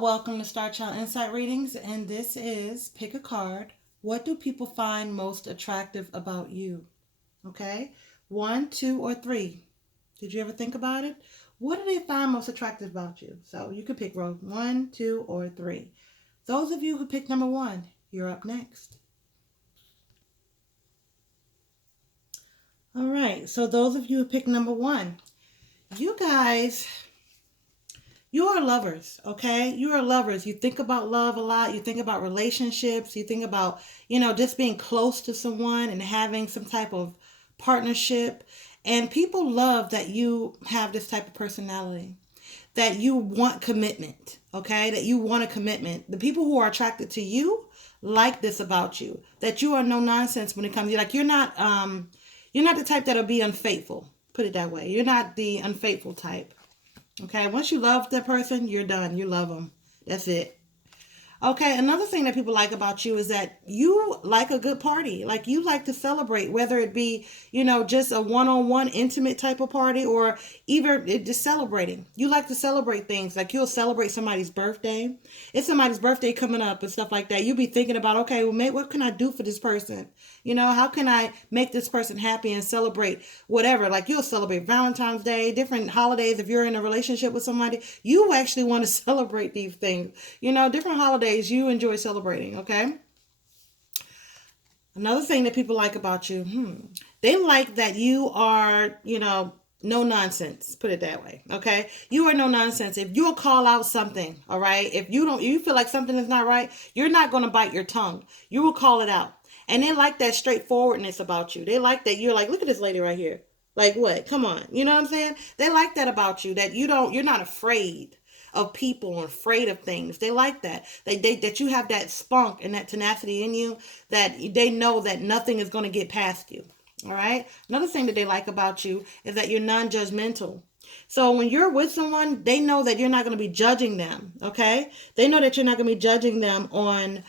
Welcome to Star Child Insight Readings, and this is Pick a Card. What do people find most attractive about you? Okay, one, two, or three. Did you ever think about it? What do they find most attractive about you? So you could pick row one, two, or three. Those of you who picked number one, you're up next. All right, so those of you who picked number one, you guys, you are lovers, okay? You are lovers. You think about love a lot. You think about relationships. You think about, just being close to someone and having some type of partnership. And people love that you have this type of personality, that you want commitment, okay? That you want a commitment. The people who are attracted to you like this about you, that you are no nonsense when it comes to, like, you're not the type that'll be unfaithful. Put it that way. You're not the unfaithful type. Okay, once you love that person, you're done. You love them. That's it. Okay, another thing that people like about you is that you like a good party. Like you like to celebrate, whether it be, just a one-on-one intimate type of party or even just celebrating. You like to celebrate things. Like you'll celebrate somebody's birthday. It's somebody's birthday coming up and stuff like that. You'll be thinking about, okay, well, maybe what can I do for this person? How can I make this person happy and celebrate whatever? Like you'll celebrate Valentine's Day, different holidays. If you're in a relationship with somebody, you actually want to celebrate these things. Different holidays you enjoy celebrating, okay? Another thing that people like about you, they like that you are, no nonsense. Put it that way, okay? You are no nonsense. If you'll call out something, all right? If you feel like something is not right, you're not going to bite your tongue. You will call it out. And they like that straightforwardness about you. They like that you're like, look at this lady right here. Like what? Come on. You know what I'm saying? They like that about you, that you're not afraid of people and afraid of things. They like that. That you have that spunk and that tenacity in you, that they know that nothing is going to get past you. All right. Another thing that they like about you is that you're non-judgmental. So when you're with someone, they know that you're not going to be judging them. Okay. They know that you're not going to be judging them on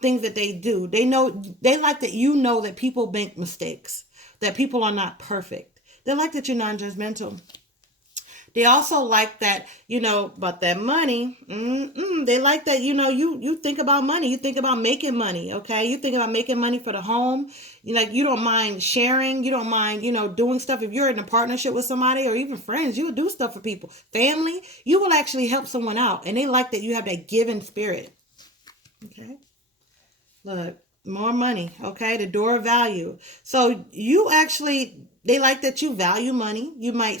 things that they do. They like that that people make mistakes, that people are not perfect. They like that you're non-judgmental. They also like that, about that money. They like that, you think about money. You think about making money, okay? You think about making money for the home. You don't mind sharing. You don't mind, doing stuff. If you're in a partnership with somebody or even friends, you will do stuff for people. Family, you will actually help someone out. And they like that you have that giving spirit, okay? Look, more money, okay? The door of value. So you actually, they like that you value money. You might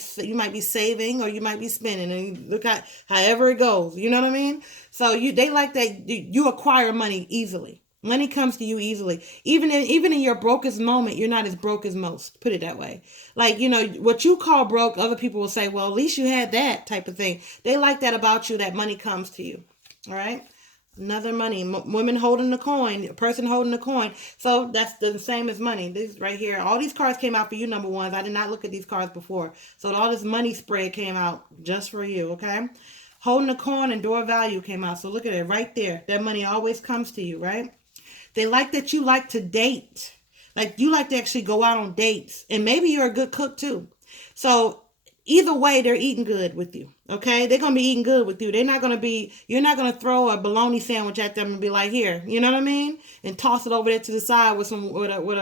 be saving or you might be spending, and look at however it goes. You know what I mean? So they like that you acquire money easily. Money comes to you easily. Even in your brokest moment, you're not as broke as most. Put it that way. Like, what you call broke, other people will say, well, at least you had that type of thing. They like that about you, that money comes to you. All right? Another money. Women holding the coin, a person holding the coin. So that's the same as money. This right here. All these cards came out for you, number ones. I did not look at these cards before. So all this money spread came out just for you, okay? Holding the coin and door value came out. So look at it right there. That money always comes to you, right? They like that you like to date. Like you like to actually go out on dates. And maybe you're a good cook too. So either way, they're eating good with you. Okay, they're gonna be eating good with you. They're not gonna be. You're not gonna throw a bologna sandwich at them and be like, "Here," you know what I mean, and toss it over there to the side with some water. You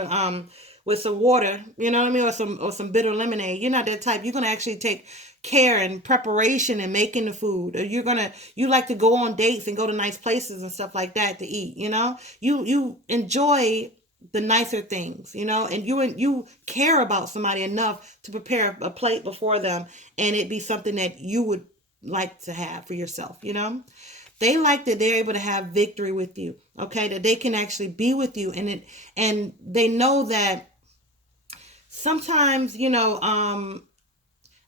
know what I mean, or some bitter lemonade. You're not that type. You're gonna actually take care and preparation and making the food. Or you like to go on dates and go to nice places and stuff like that to eat. You enjoy the nicer things, and you care about somebody enough to prepare a plate before them and it be something that you would like to have for yourself. They like that they're able to have victory with you, okay, that they can actually be with you, and they know that sometimes,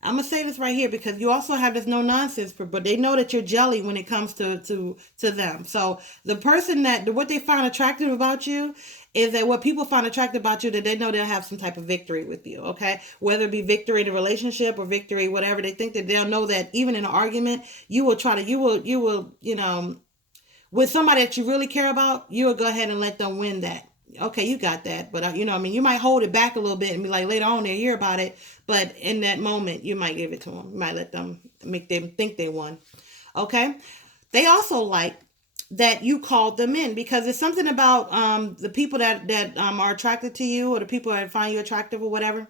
I'm gonna say this right here because you also have this no nonsense, but they know that you're jelly when it comes to them. So the person what they find attractive about you is that what people find attractive about you, that they know they'll have some type of victory with you. Okay, whether it be victory in a relationship or victory whatever, they think that they'll know that even in an argument, you will with somebody that you really care about, you will go ahead and let them win that. Okay, you got that, but you might hold it back a little bit and be like, later on they hear about it, but in that moment you might give it to them. You might let them, make them think they won. Okay, They also like that you called them in, because it's something about the people that are attracted to you, or the people that find you attractive or whatever.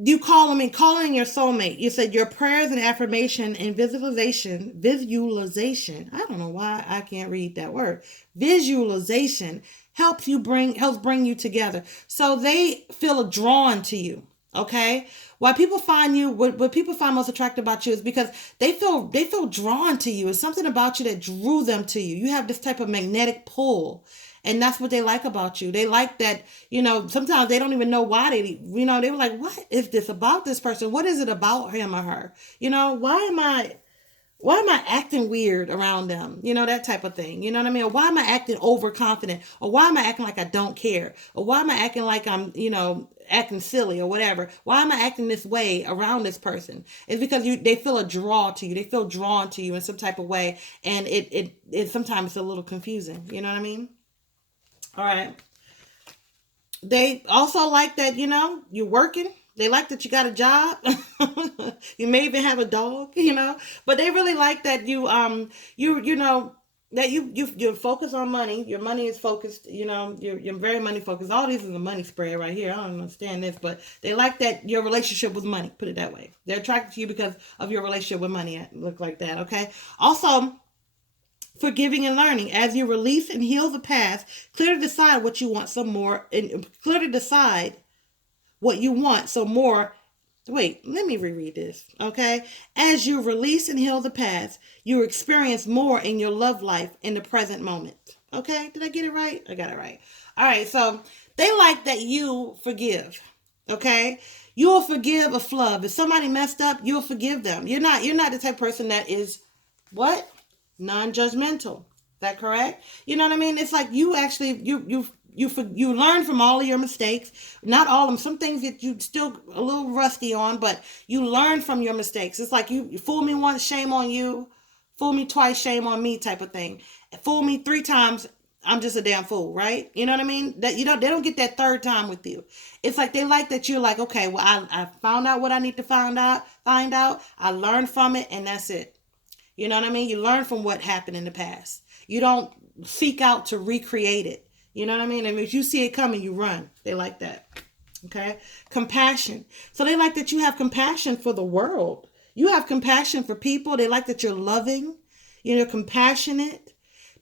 You call them in, calling your soulmate. You said your prayers and affirmation and visualization. I don't know why I can't read that word. Visualization helps bring you together. So they feel drawn to you. Okay. Why people find you, what people find most attractive about you is because they feel drawn to you. It's something about you that drew them to you. You have this type of magnetic pull, and that's what they like about you. They like that, sometimes they don't even know why they were like, what is this about this person? What is it about him or her? Why am I acting weird around them? That type of thing. You know what I mean? Or why am I acting overconfident? Or why am I acting like I don't care? Or why am I acting like I'm, acting silly or whatever? Why am I acting this way around this person? It's because they feel a draw to you. They feel drawn to you in some type of way. And it sometimes it's a little confusing. You know what I mean? All right. They also like that, you're working. They like that you got a job. You may even have a dog, but they really like that that you focus on money. Your money is focused, you're very money focused. All this is a money spread right here. I don't understand this, but they like that your relationship with money, put it that way. They're attracted to you because of your relationship with money. Look like that, okay? Also, forgiving and learning. As you release and heal the past, clearly decide what you want some more, and clearly decide what you want some more. Wait, let me reread this, okay? As you release and heal the past, you experience more in your love life in the present moment. Okay, did I get it right? I got it right. All right, so they like that you forgive. Okay, you'll forgive a flub. If somebody messed up, you'll forgive them. You're not the type of person that is what, non-judgmental. Is that correct? You know what I mean? It's like you actually you learn from all of your mistakes. Not all of them. Some things that you still a little rusty on, but you learn from your mistakes. It's like you fool me once, shame on you. Fool me twice, shame on me, type of thing. Fool me 3 times, I'm just a damn fool, right? You know what I mean? That they don't get that third time with you. It's like they like that you're like, okay, well, I found out what I need to find out. I learned from it, and that's it. You know what I mean? You learn from what happened in the past. You don't seek out to recreate it. You know what I mean? And if you see it coming, you run. They like that. Okay? Compassion. So they like that you have compassion for the world. You have compassion for people. They like that you're loving. You're compassionate,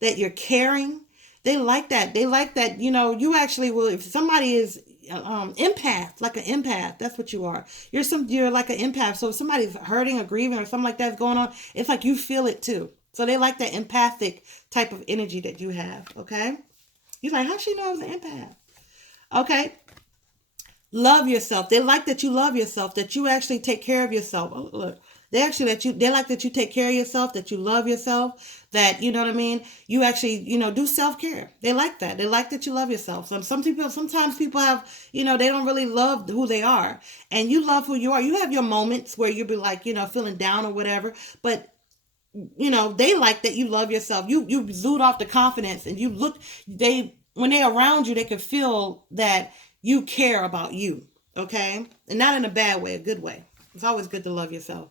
that you're caring. They like that. They like that, you actually will, if somebody is empath, like an empath, that's what you are. You're like an empath. So if somebody's hurting or grieving or something like that's going on, it's like you feel it too. So they like that empathic type of energy that you have. Okay. You're like, how she know I was an empath? Okay. Love yourself. They like that you love yourself, that you actually take care of yourself. Oh, look. They like that you take care of yourself, that you love yourself, that, you know what I mean? You actually, do self-care. They like that. They like that you love yourself. Sometimes people have, they don't really love who they are. And you love who you are. You have your moments where you'll be like, feeling down or whatever. But they like that you love yourself. You exude off the confidence, and when they're around you, they can feel that you care about you. Okay? And not in a bad way, a good way. It's always good to love yourself.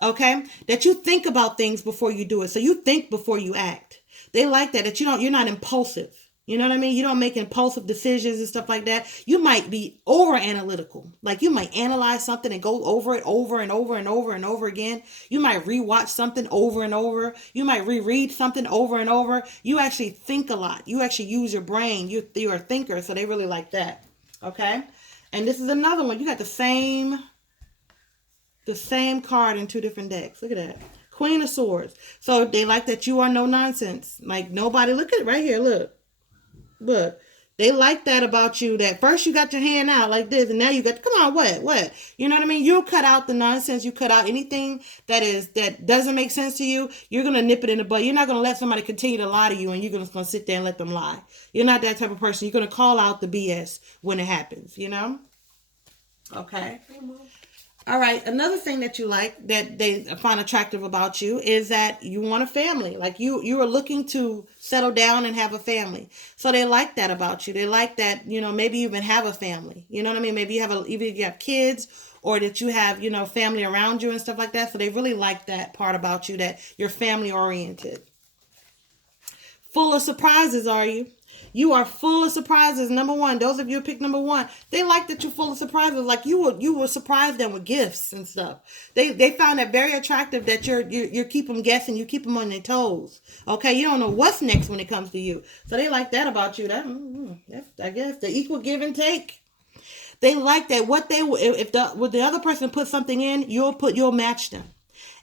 Okay? That you think about things before you do it. So you think before you act. They like that you're not impulsive. You know what I mean? You don't make impulsive decisions and stuff like that. You might be over analytical. Like you might analyze something and go over it over and over and over and over again. You might rewatch something over and over. You might reread something over and over. You actually think a lot. You actually use your brain. You're a thinker, so they really like that. Okay? And this is another one. You got the same card in 2 different decks. Look at that. Queen of Swords. So they like that you are no nonsense. Like nobody. Look at it right here. Look. They like that about you. That first you got your hand out like this, and now you got, come on, what? You know what I mean? You'll cut out the nonsense. You cut out anything that doesn't make sense to you. You're gonna nip it in the bud. You're not gonna let somebody continue to lie to you, and you're gonna sit there and let them lie. You're not that type of person. You're gonna call out the BS when it happens. Okay. All right. Another thing that you like, that they find attractive about you, is that you want a family. Like you are looking to settle down and have a family. So they like that about you. They like that, maybe you even have a family. You know what I mean? Maybe either you have kids, or that you have, family around you and stuff like that. So they really like that part about you, that you're family oriented. Full of surprises, are you? You are full of surprises. Number one, those of you who pick number one, they like that you're full of surprises. Like you will surprise them with gifts and stuff. They found that very attractive, that you keep them guessing, you keep them on their toes. Okay, you don't know what's next when it comes to you. So they like that about you. That's, I guess, the equal give and take. They like that. What they if the other person puts something in, you'll match them.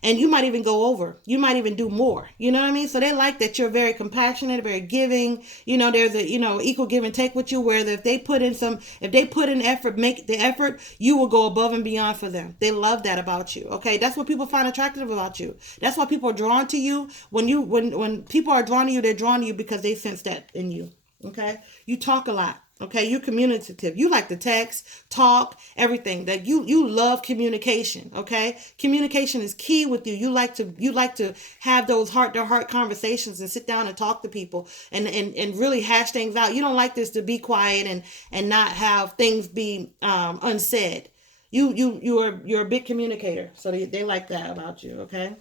And you might even go over. You might even do more. You know what I mean? So they like that you're very compassionate, very giving. There's a equal give and take with you. Where if they put in effort, make the effort, you will go above and beyond for them. They love that about you. Okay, that's what people find attractive about you. That's why people are drawn to you. When people are drawn to you, they're drawn to you because they sense that in you. Okay, you talk a lot. Okay, you're communicative. You like to text, talk, everything. That you love communication. Okay, communication is key with you. You like to have those heart to heart conversations and sit down and talk to people and really hash things out. You don't like this to be quiet and not have things be unsaid. You're a big communicator, so they like that about you. Okay.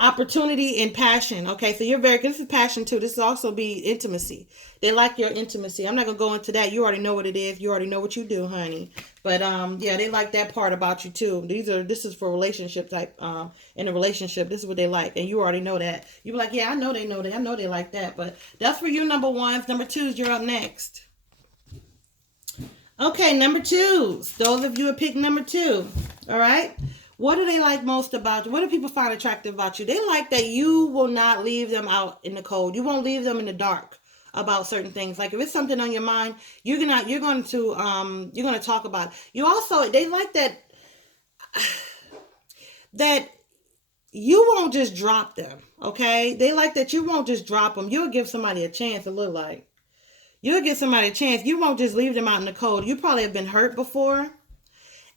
Opportunity and passion. Okay, so you're very good. This is passion too. This is also be intimacy. They like your intimacy. I'm not gonna go into that. You already know what it is. You already know what you do, honey. But yeah, they like that part about you too. This is for relationship type. In a relationship, this is what they like, and you already know that. You be like, yeah, I know they know that. I know they like that. But that's for you, number ones. Number twos, you're up next. Okay, number twos. Those of you who pick number two. All right. What do they like most about you? What do people find attractive about you? They like that you will not leave them out in the cold. You won't leave them in the dark about certain things. Like if it's something on your mind, you're going to talk about it. They like that you won't just drop them. Okay? They like that you won't just drop them. You'll give somebody a chance. It look like you'll give somebody a chance. You won't just leave them out in the cold. You probably have been hurt before.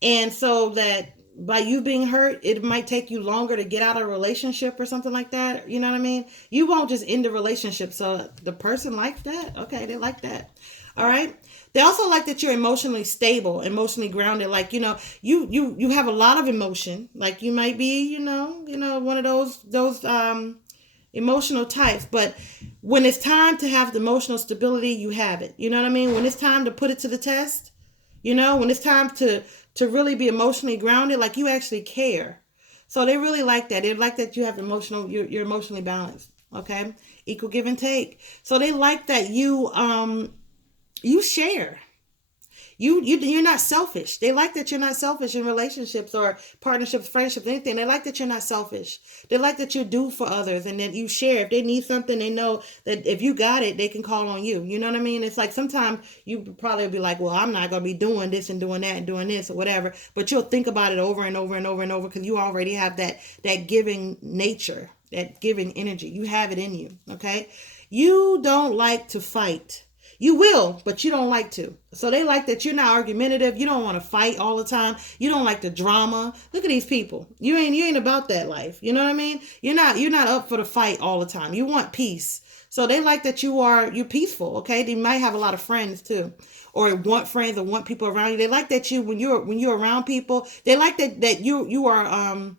And so that by you being hurt, it might take you longer to get out of a relationship or something like that. You know what I mean? You won't just end the relationship. So the person likes that. Okay, they like that. All right. They also like that you're emotionally stable, emotionally grounded. Like, you have a lot of emotion. Like you might be, one of those emotional types. But when it's time to have the emotional stability, you have it. You know what I mean? When it's time to put it to the test, when it's time to really be emotionally grounded, like you actually care. So they really like that. They like that you have you're emotionally balanced. Okay. Equal give and take. So they like that you share. You're not selfish. They like that you're not selfish in relationships or partnerships, friendships, anything. They like that you're not selfish. They like that you do for others and that you share. If they need something, they know that if you got it, they can call on you. You know what I mean? It's like sometimes you probably be like, well, I'm not going to be doing this and doing that and doing this or whatever. But you'll think about it over and over and over and over because you already have that giving nature, that giving energy. You have it in you. Okay. You don't like to fight. You will, but you don't like to. So they like that you're not argumentative. You don't want to fight all the time. You don't like the drama. Look at these people. You ain't about that life. You know what I mean? You're not up for the fight all the time. You want peace. So they like that you're peaceful. Okay. They might have a lot of friends too, or want friends or want people around you. They like that when you're around people. They like that you are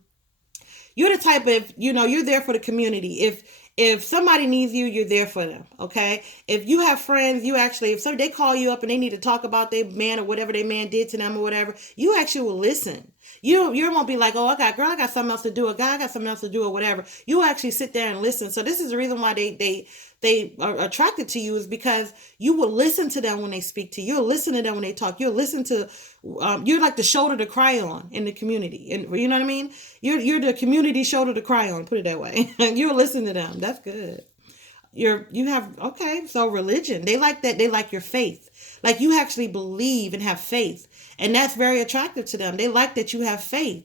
you're the type of you're there for the community. If somebody needs you, you're there for them. Okay. If you have friends, if they call you up and they need to talk about their man or whatever their man did to them or whatever, you actually will listen. You won't be like, oh, I got something else to do. A guy got something else to do or whatever. You actually sit there and listen. So this is the reason why they are attracted to you, is because you will listen to them when they speak to you. You'll listen to them when they talk. You'll listen to, you're like the shoulder to cry on in the community. And you know what I mean? You're the community shoulder to cry on, put it that way. You'll listen to them. That's good. So religion, they like that. They like your faith. Like you actually believe and have faith. And that's very attractive to them. They like that you have faith.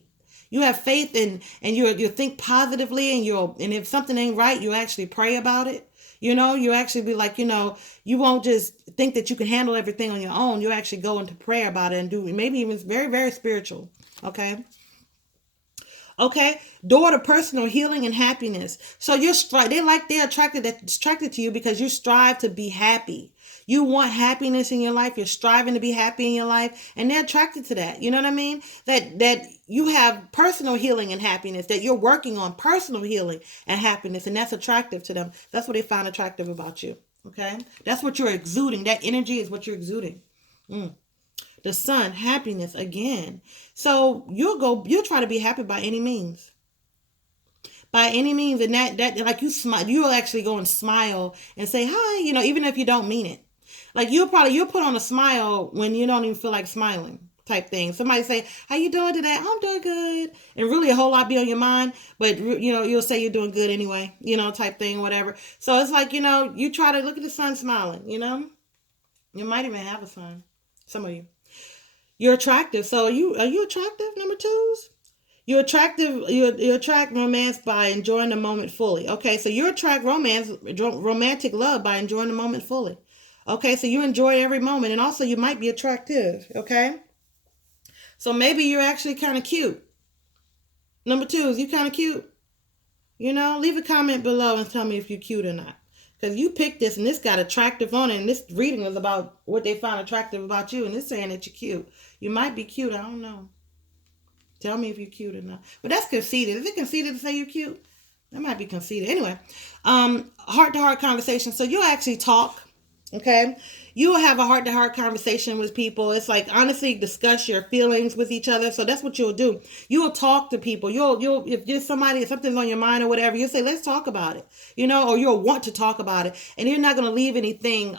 You have faith and you think positively and if something ain't right, you actually pray about it. You actually be like, you won't just think that you can handle everything on your own. You actually go into prayer about it and do maybe even very, very spiritual. Okay. Okay, door to personal healing and happiness. So they're attracted to you because you strive to be happy. You want happiness in your life. You're striving to be happy in your life, and they're attracted to that. You know what I mean? That you have personal healing and happiness. That you're working on personal healing and happiness, and that's attractive to them. That's what they find attractive about you. Okay, that's what you're exuding. That energy is what you're exuding. Mm. The sun, happiness again. So you'll try to be happy by any means. By any means, and that like you smile, you'll actually go and smile and say hi, even if you don't mean it. Like you'll put on a smile when you don't even feel like smiling, type thing. Somebody say, "How you doing today?" "I'm doing good," and really a whole lot be on your mind, but you'll say you're doing good anyway, type thing, whatever. So it's like you try to look at the sun smiling. You might even have a sun. Some of you. You're attractive. So are you attractive, number twos? You attractive. You attract romance by enjoying the moment fully. Okay, so you attract romantic love by enjoying the moment fully. Okay, so you enjoy every moment, and also you might be attractive. Okay, so maybe you're actually kind of cute. Number twos, you kind of cute. Leave a comment below and tell me if you're cute or not. Because you picked this and this got attractive on it, and this reading was about what they found attractive about you, and it's saying that you're cute. You might be cute. I don't know. Tell me if you're cute or not. But that's conceited. Is it conceited to say you're cute? That might be conceited. Anyway, heart to heart conversation. So you'll actually talk. Okay, you will have a heart to heart conversation with people. It's like honestly discuss your feelings with each other. So that's what you'll do. You'll talk to people. You'll if there's somebody, if something's on your mind or whatever, you'll say let's talk about it. Or you'll want to talk about it, and you're not gonna leave anything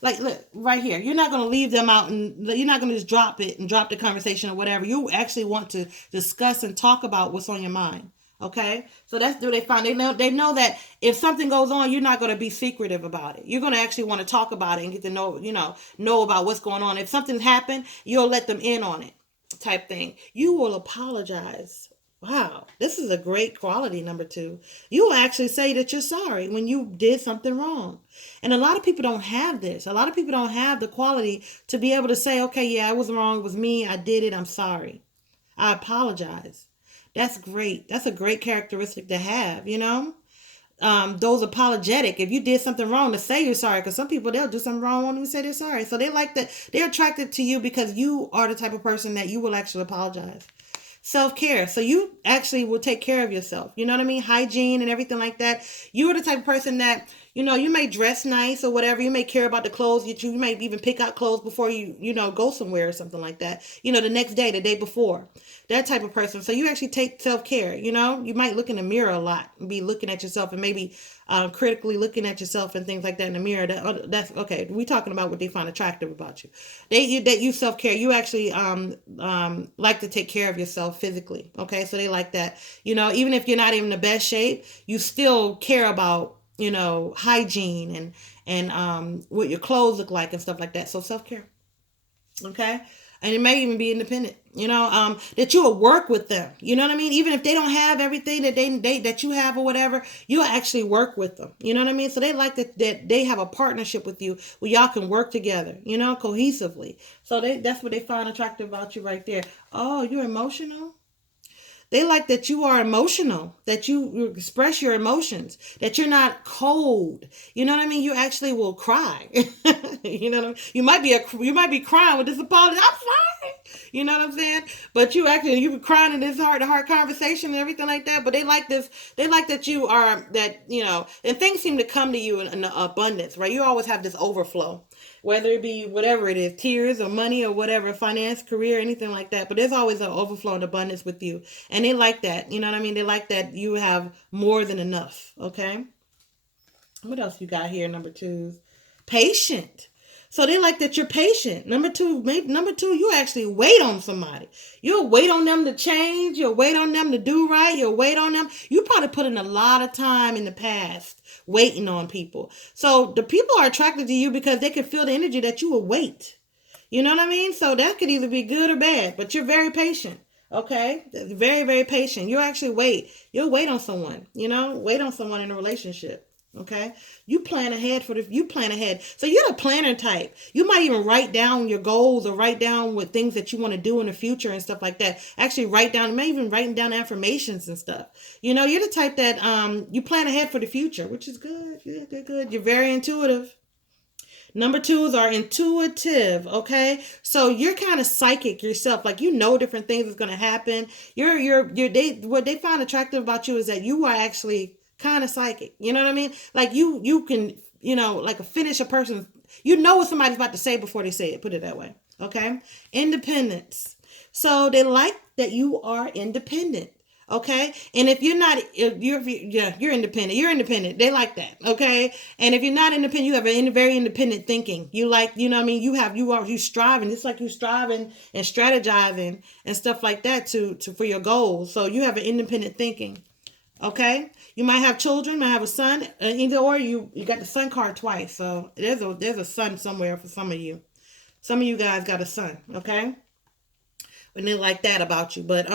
like look, right here. You're not gonna leave them out, and you're not gonna just drop it and drop the conversation or whatever. You actually want to discuss and talk about what's on your mind. Okay, so that's what they find. They know that if something goes on, you're not going to be secretive about it. You're going to actually want to talk about it and get to know about what's going on. If something's happened, you'll let them in on it, type thing. You will apologize. Wow, this is a great quality, number two. You will actually say that you're sorry when you did something wrong. And a lot of people don't have this. A lot of people don't have the quality to be able to say, okay, yeah, I was wrong. It was me. I did it. I'm sorry. I apologize. That's great. That's a great characteristic to have. Those apologetic. If you did something wrong, to say you're sorry, because some people they'll do something wrong won't even say they're sorry. So they like that. They're attracted to you because you are the type of person that you will actually apologize. Self-care. So you actually will take care of yourself. You know what I mean? Hygiene and everything like that. You're the type of person that, you may dress nice or whatever. You may care about the clothes you may even pick out clothes before you go somewhere or something like that. The next day, the day before. That type of person. So you actually take self-care. You might look in the mirror a lot and be looking at yourself and maybe critically looking at yourself and things like that in the mirror. That's okay. We're talking about what they find attractive about you. That you self-care. You actually like to take care of yourself physically. Okay, so they like that. Even if you're not even in the best shape, you still care about hygiene and what your clothes look like and stuff like that. So self-care. Okay, and it may even be independent. That you will work with them. You know what I mean? Even if they don't have everything that you have or whatever, you'll actually work with them. You know what I mean? So they like that they have a partnership with you where y'all can work together, cohesively. So that's what they find attractive about you right there. Oh, you're emotional? They like that you are emotional, that you express your emotions, that you're not cold. You know what I mean? You actually will cry. You know what I mean? You might be crying with this apology. I'm sorry. You know what I'm saying? But you be crying in this heart to heart conversation and everything like that. But they like this. They like that you are that and things seem to come to you in abundance, right? You always have this overflow, whether it be whatever it is, tears or money or whatever, finance, career, anything like that. But there's always an overflow and abundance with you. And they like that. You know what I mean? They like that you have more than enough. Okay. What else you got here? Number twos. Patient. So they like that you're patient. Number two, you actually wait on somebody. You'll wait on them to change. You'll wait on them to do right. You'll wait on them. You probably put in a lot of time in the past waiting on people. So the people are attracted to you because they can feel the energy that you will wait. You know what I mean? So that could either be good or bad, but you're very patient. Okay? Very, very patient. You'll actually wait. You'll wait on someone, wait on someone in a relationship. Okay, you plan ahead. So you're the planner type. You might even write down your goals or write down what things that you want to do in the future and stuff like that. Actually, write down, maybe even writing down affirmations and stuff. You're the type that you plan ahead for the future, which is good. Good, good, good. You're very intuitive. Number twos are intuitive, okay? So you're kind of psychic yourself, like different things is gonna happen. What they find attractive about you is that you are actually kind of psychic. You know what I mean? Like you can, like finish a person. You know what somebody's about to say before they say it. Put it that way, okay? Independence. So they like that you are independent. Okay, and if you're not, if you're yeah, you're independent. You're independent. They like that. Okay, and if you're not independent, you have a very independent thinking. You like, what I mean. You striving. It's like you striving and strategizing and stuff like that to for your goals. So you have an independent thinking. Okay, you might have children, might have a son, either or you got the son card twice. So there's a son somewhere for some of you. Some of you guys got a son. Okay, and they like that about you. But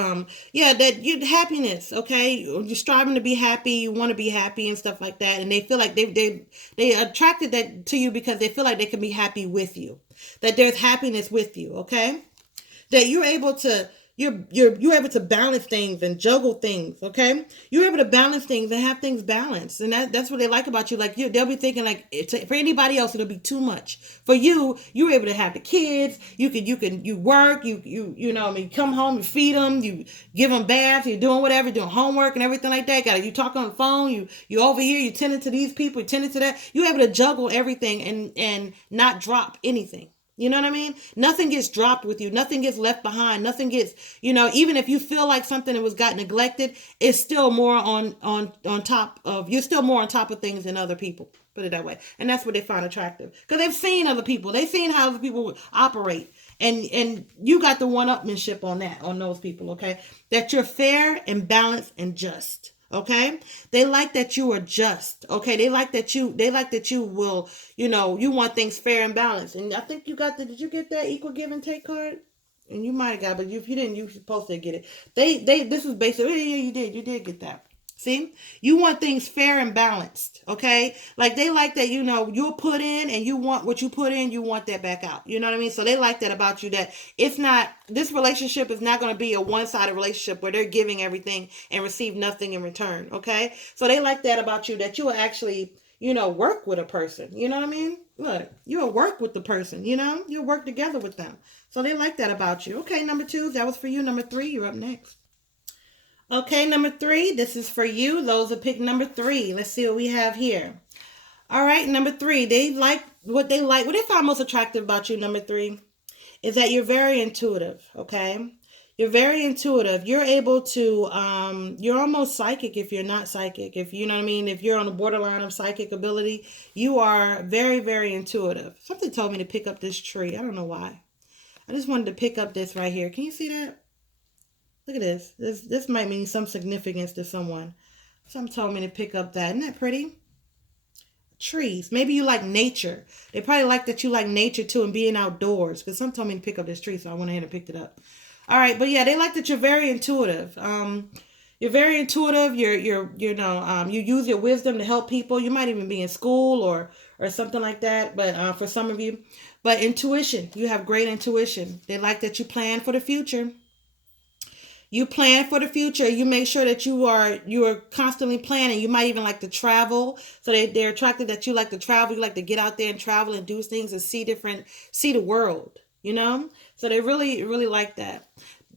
yeah, that you happiness, okay? You're striving to be happy, you want to be happy and stuff like that. And they feel like they attracted that to you because they feel like they can be happy with you. That there's happiness with you, okay? That you're able to you're able to balance things and juggle things, okay? You're able to balance things and have things balanced, and that's what they like about you. Like they'll be thinking like for anybody else it'll be too much. For you, you're able to have the kids. You work. I mean, come home, you feed them, you give them baths, you're doing whatever, doing homework and everything like that. You talk on the phone, you over here, you tending to these people, you tending to that. You're able to juggle everything and not drop anything. You know what I mean? Nothing gets dropped with you. Nothing gets left behind. Nothing gets, even if you feel like something that was got neglected, it's still more on top of, you're still more on top of things than other people. Put it that way. And that's what they find attractive. Because they've seen other people. They've seen how other people operate. And you got the one-upmanship on those people, okay? That you're fair and balanced and just. Okay, they like that you are just. Okay, they like that you will, you want things fair and balanced. And I think did you get that equal give and take card? And you might have got, but if you didn't, you supposed to get it. This was basically, yeah, you did get that. See, you want things fair and balanced, okay? Like they like that, you'll put in and you want what you put in, you want that back out. You know what I mean? So they like that about you, that this relationship is not going to be a one-sided relationship where they're giving everything and receive nothing in return, okay? So they like that about you, that you will actually, work with a person. You know what I mean? Look, you'll work with the person, you'll work together with them. So they like that about you. Okay, number two, that was for you. Number three, you're up next. Okay, number three, this is for you. Those that pick number three. Let's see what we have here. All right, number three, what they find most attractive about you, number three, is that you're very intuitive, okay? You're very intuitive. You're able to, you're almost psychic if you're not psychic. If you know what I mean, if you're on the borderline of psychic ability, you are very, very intuitive. Something told me to pick up this tree. I don't know why. I just wanted to pick up this right here. Can you see that? Look at this. This might mean some significance to someone. Some told me to pick up that. Isn't that pretty? Trees. Maybe you like nature. They probably like that you like nature too and being outdoors. Because some told me to pick up this tree, so I went ahead and picked it up. All right, but yeah, they like that you're very intuitive. You're very intuitive. You use your wisdom to help people. You might even be in school or something like that. But for some of you, but intuition. You have great intuition. They like that you plan for the future. You plan for the future. You make sure that you are constantly planning. You might even like to travel. So they're attracted that you like to travel. You like to get out there and travel and do things and see the world, So they really, really like that.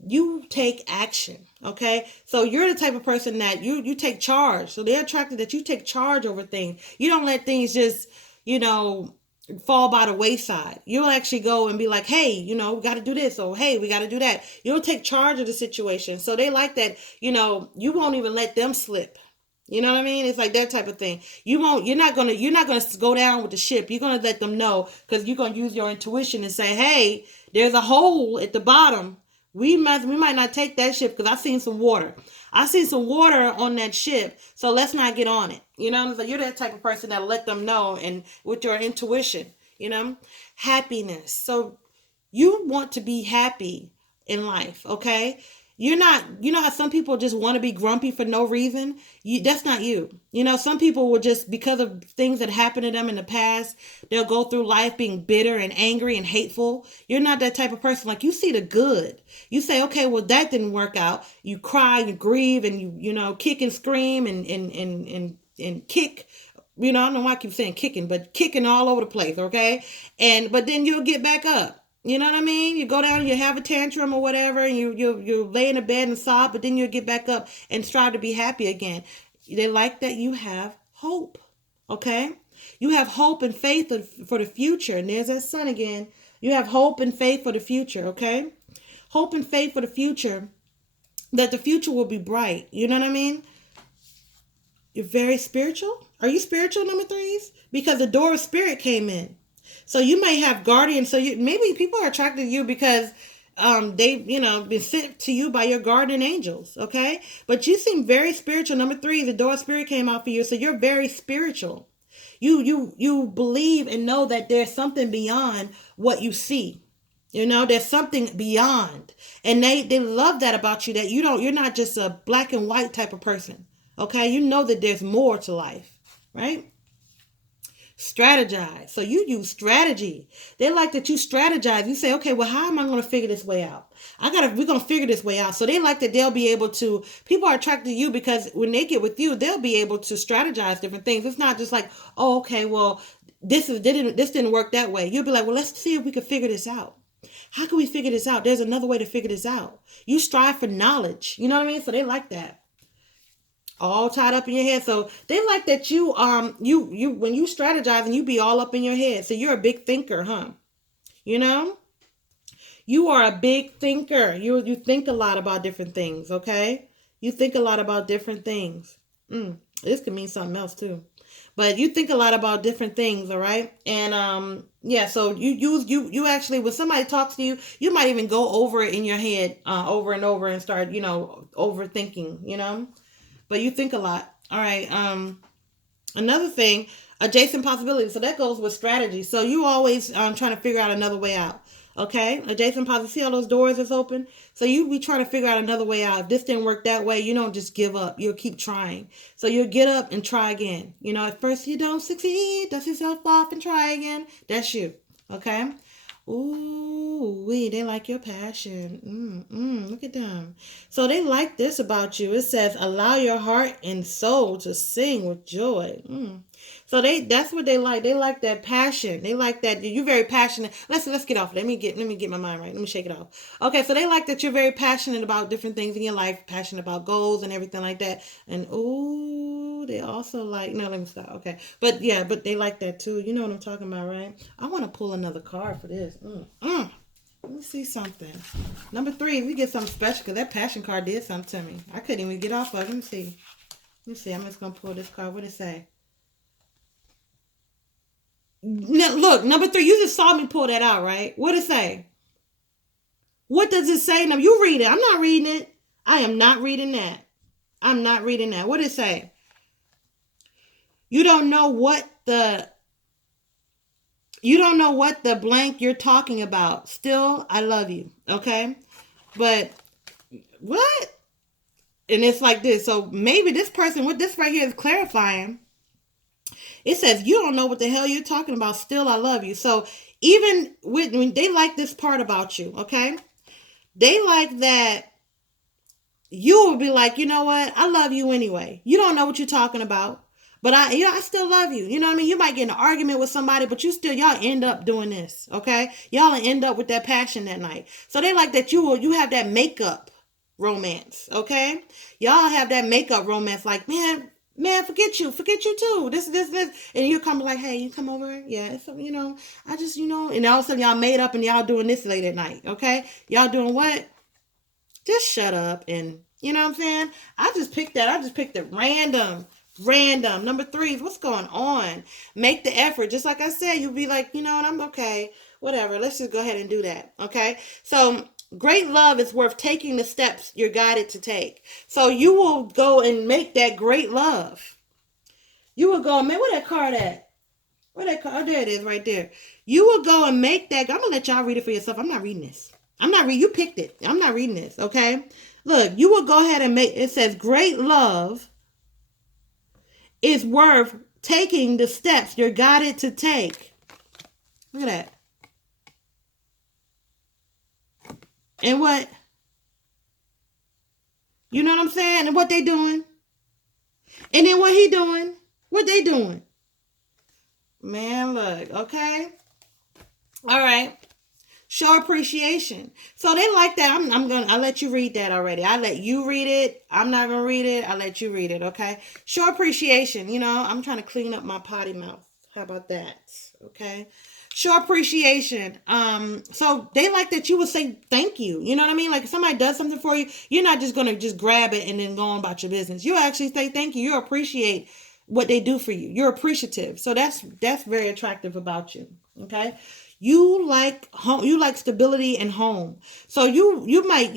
You take action. Okay. So you're the type of person that you take charge. So they're attracted that you take charge over things. You don't let things just, you know, fall by the wayside. You'll actually go and be like, hey, we got to do this, or hey, we got to do that. You'll take charge of the situation. So they like that, you won't even let them slip. You know what I mean? It's like that type of thing. You're not gonna go down with the ship. You're gonna let them know, because you're gonna use your intuition and say, hey, there's a hole at the bottom. We might not take that ship because I seen some water on that ship, so let's not get on it. So you're that type of person that'll let them know, and with your intuition, happiness. So you want to be happy in life, okay? You're not, you know how some people just want to be grumpy for no reason? That's not you. You know, some people will just, because of things that happened to them in the past, they'll go through life being bitter and angry and hateful. You're not that type of person. Like, you see the good. You say, okay, well, that didn't work out. You cry, you grieve, and you know, kick and scream and kick. You know, I don't know why I keep saying kicking, but kicking all over the place, okay? But then you'll get back up. You know what I mean? You go down and you have a tantrum or whatever, and you lay in the bed and sob, but then you'll get back up and strive to be happy again. They like that you have hope. Okay? You have hope and faith for the future. And there's that sun again. You have hope and faith for the future, okay? Hope and faith for the future, that the future will be bright. You know what I mean? You're very spiritual. Are you spiritual, number threes? Because the door of spirit came in. So you may have guardians. So you, maybe people are attracted to you because they, you know, been sent to you by your guardian angels. Okay, but you seem very spiritual. Number three, the door of spirit came out for you, so you're very spiritual. You believe and know that there's something beyond what you see. You know, there's something beyond, and they love that about you. That you're not just a black and white type of person. Okay, you know that there's more to life, right? Strategize. So you use strategy. They like that you strategize. You say, okay, well, how am I going to figure this way out? We're going to figure this way out. So they like that they'll be able to, people are attracted to you because when they get with you, they'll be able to strategize different things. It's not just like, oh, okay, well, this didn't work that way. You'll be like, well, let's see if we can figure this out. How can we figure this out? There's another way to figure this out. You strive for knowledge. You know what I mean? So they like that, all tied up in your head. So they like that you when you strategize and you be all up in your head. So you're a big thinker, huh? You know? You are a big thinker. You think a lot about different things, okay? You think a lot about different things. This could mean something else too. But you think a lot about different things, all right? And yeah, so you actually, when somebody talks to you, you might even go over it in your head over and over and start, you know, overthinking, you know? But you think a lot. All right. Another thing, adjacent possibilities. So that goes with strategy. So you always trying to figure out another way out. Okay, adjacent possibilities. See all those doors that's open. So you be trying to figure out another way out. If this didn't work that way, you don't just give up. You'll keep trying. So you'll get up and try again. You know, at first you don't succeed. Dust yourself off and try again. That's you. Okay. Ooh, they like your passion. Look at them. So they like this about you. It says, allow your heart and soul to sing with joy. So that's what they like. They like that passion. They like that you're very passionate. Let's get off. Let me get my mind right. Let me shake it off. Okay, so they like that you're very passionate about different things in your life, passionate about goals and everything like that. And ooh, they also like, no, let me stop. Okay. But yeah, but they like that too. You know what I'm talking about, right? I want to pull another card for this. Let me see something. Number three, we get something special because that passion card did something to me. I couldn't even get off of it. Let me see. I'm just gonna pull this card. What did it say? Now, look, number three, you just saw me pull that out, right? What did it say? What does it say? Now you read it. I'm not reading it. I am not reading that. I'm not reading that. What did it say? You don't know what the blank you're talking about. Still, I love you. Okay? But what? And it's like this. So maybe this person, what this right here is clarifying. It says, you don't know what the hell you're talking about. Still, I love you. So even when they like this part about you, okay? They like that you will be like, you know what? I love you anyway. You don't know what you're talking about. But I still love you. You know what I mean? You might get in an argument with somebody, but y'all end up doing this. Okay? Y'all end up with that passion that night. So they like that you have that makeup romance. Okay? Y'all have that makeup romance like, man, forget you too. This. And you come like, hey, you come over? Yeah, it's, you know, I just, you know, and all of a sudden y'all made up and y'all doing this late at night. Okay? Y'all doing what? Just shut up and, you know what I'm saying? I just picked it random. Number three is what's going on. Make the effort. Just like I said, you'll be like, you know what, I'm okay. Whatever. Let's just go ahead and do that. Okay. So great love is worth taking the steps you're guided to take. So you will go and make that great love. You will go, man, where that card at? Where that card? Oh, there it is right there. You will go and make that. I'm going to let y'all read it for yourself. I'm not reading this. I'm not reading. You picked it. I'm not reading this. Okay. Look, you will go ahead and make it says great love is worth taking the steps you're guided to take. Look at that. And what? You know what I'm saying? And what they doing? And then what he doing? What they doing? Man, look, okay? All right. Show appreciation. So they like that. I'll let you read that already. I let you read it. I'm not gonna read it. I'll let you read it, okay? Show appreciation. I'm trying to clean up my potty mouth. How about that? Okay. Show appreciation. So they like that you would say thank you. You know what I mean? Like if somebody does something for you, you're not just gonna just grab it and then go on about your business. You actually say thank you. You appreciate what they do for you. You're appreciative. So that's very attractive about you. Okay. You like home, you like stability and home. So you might,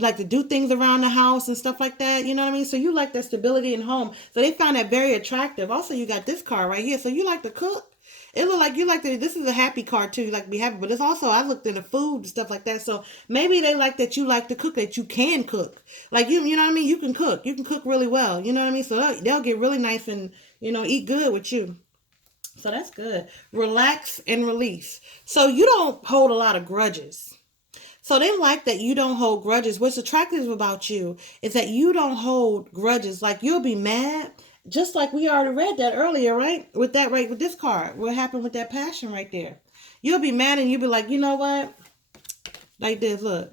like to do things around the house and stuff like that. You know what I mean? So you like that stability and home. So they found that very attractive. Also, you got this card right here. So you like to cook. It look like you like to. This is a happy card too. You like to be happy, but it's also I looked into food and stuff like that. So maybe they like that you like to cook, that you can cook. Like you know what I mean. You can cook. You can cook really well. You know what I mean. So they'll get really nice and eat good with you. So that's good. Relax and release. So you don't hold a lot of grudges. So they like that you don't hold grudges. What's attractive about you is that you don't hold grudges. Like you'll be mad, just like we already read that earlier, right? With that, right? With this card, what happened with that passion right there? You'll be mad and you'll be like, you know what? Like this, look.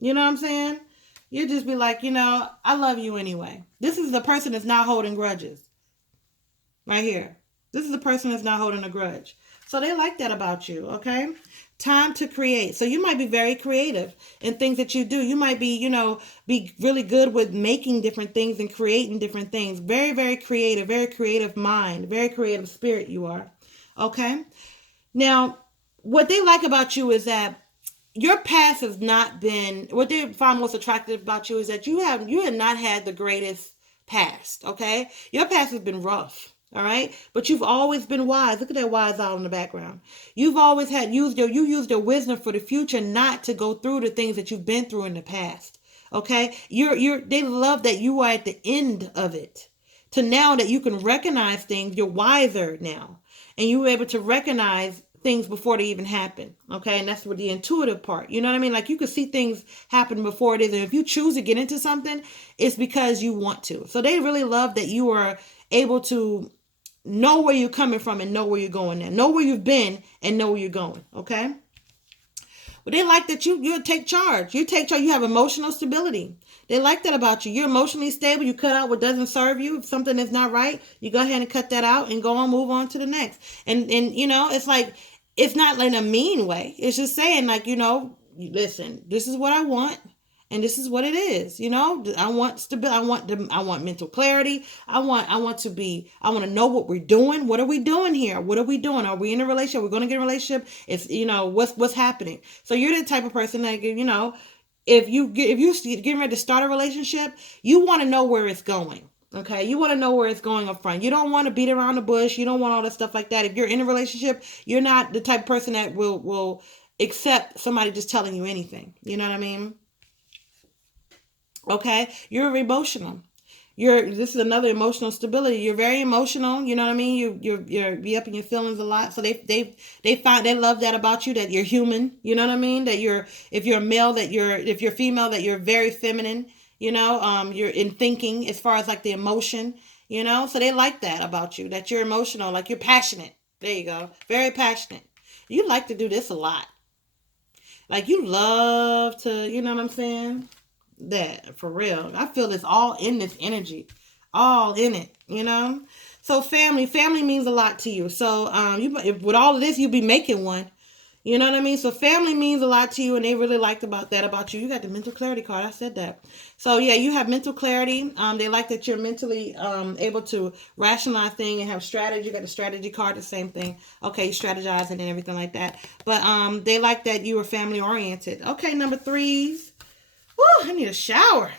You know what I'm saying? You just be like, I love you anyway. This is the person that's not holding grudges. Right here. This is the person that's not holding a grudge. So they like that about you, okay? Time to create. So you might be very creative in things that you do. You might be, be really good with making different things and creating different things. Very, very creative mind, very creative spirit you are. Okay? Now, what they like about you is that your past has not been what they find most attractive about you is that you have not had the greatest past, okay? Your past has been rough. All right, but you've always been wise. Look at that wise out in the background. You've always used your wisdom for the future, not to go through the things that you've been through in the past. Okay, they love that you are at the end of it. To now that you can recognize things, you're wiser now, and you're able to recognize things before they even happen. Okay, and that's what the intuitive part. You know what I mean? Like you can see things happen before it is, and if you choose to get into something, it's because you want to. So they really love that you are able to know where you're coming from and know where you're going now. Know where you've been and know where you're going. Okay. But they like that you take charge. You take charge. You have emotional stability. They like that about you. You're emotionally stable. You cut out what doesn't serve you. If something is not right, you go ahead and cut that out and go on, move on to the next. And it's like it's not in a mean way. It's just saying like, listen, this is what I want. And this is what it is. I want stability. I want mental clarity. I want to know what we're doing. What are we doing here? What are we doing? Are we in a relationship? We're going to get in a relationship. It's, what's happening. So you're the type of person that, if you getting ready to start a relationship, you want to know where it's going. Okay, you want to know where it's going up front. You don't want to beat around the bush. You don't want all that stuff like that. If you're in a relationship, you're not the type of person that will accept somebody just telling you anything. You know what I mean? Okay, you're emotional. This is another emotional stability. You're very emotional. You know what I mean. You're be up in your feelings a lot. So they love that about you, that you're human. You know what I mean. That if you're a male, if you're female, that you're very feminine. You're in thinking as far as like the emotion. So they like that about you, that you're emotional, like you're passionate. There you go, very passionate. You like to do this a lot. Like you love to, you know what I'm saying. That for real, I feel it's all in this energy, all in it. So family means a lot to you. So with all of this you'll be making one. You know what I mean? So family means a lot to you, and they really liked that about you. You got the mental clarity card. I said that. So yeah, you have mental clarity. They like that you're mentally able to rationalize things and have strategy. You got the strategy card, the same thing. Okay, strategizing and everything like that. But they like that you are family oriented. Okay, number threes. Woo, I need a shower.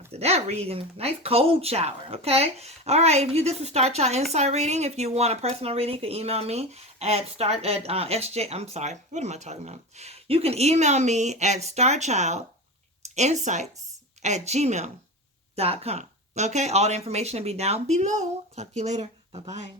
After that reading, nice cold shower, okay? All right, this is Star Child Insight Reading. If you want a personal reading, you can email me at SJ. I'm sorry, what am I talking about? You can email me at starchild insights at gmail.com. Okay, all the information will be down below. Talk to you later. Bye bye.